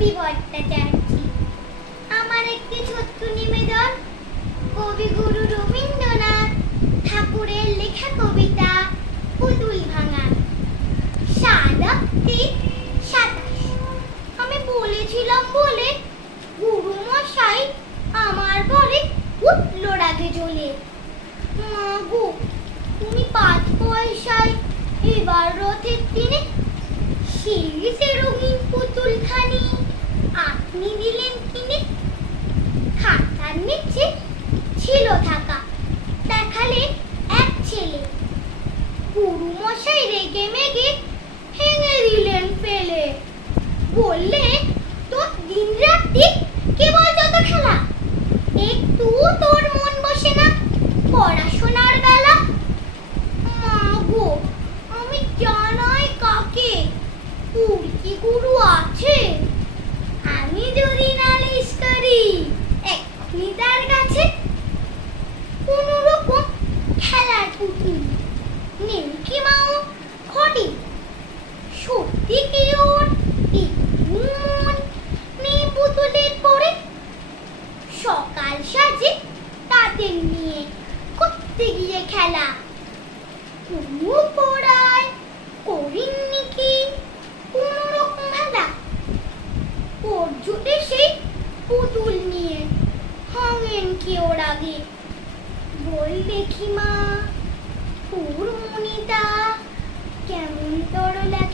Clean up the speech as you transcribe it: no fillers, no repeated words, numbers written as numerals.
নন্দী ভট্টাচার্য। আমার একটি ছোট্ট নিবেদন কবিগুরু রবীন্দ্রনাথ ঠাকুরের লেখা কবিতা পুতুল ভাঙা। সাল 27। আমি বলেছিলাম বলে গুরু মশাই আমার ঘরে উঠল রাগে জ্বলে। মা গো, তুমি 5 পয়সায় এবার রথের দিনে সেই যে রঙিন পুতুলখানি আপনি দিলেন কিনে। খাতার নিচে ছিল থাকা, দেখালে এক ছেলে। গুরু মশাই রেগে মেগে ভেঙে দিলেন ফেলে। বললে তোর দিন রাত্রি কেবল যত খেলা, একটু তোর মন বসে না পড়াশোনার বেলা। মা গো, আমি জানাই কাকে, তোর কি গুরু আছে? আমি যদি নালিশ করি এক্ষুনি তার কাছে। কোন রকম খেলার পুতুল নেই কি মাও ঘটে, সত্যি কি ওর একটু মন নেই পুতুলের পরে? সকাল সাজে তাদের নিয়ে করতে গিয়ে খেলা, কোনো পড়ায় করিননি কি কোন রকম ভাঙা। পর্যটে সেই পুতুল নিয়ে ভাঙেন কি ওর আগে? বল দেখি মা, তোর মনিটা কেমন তর লাগে?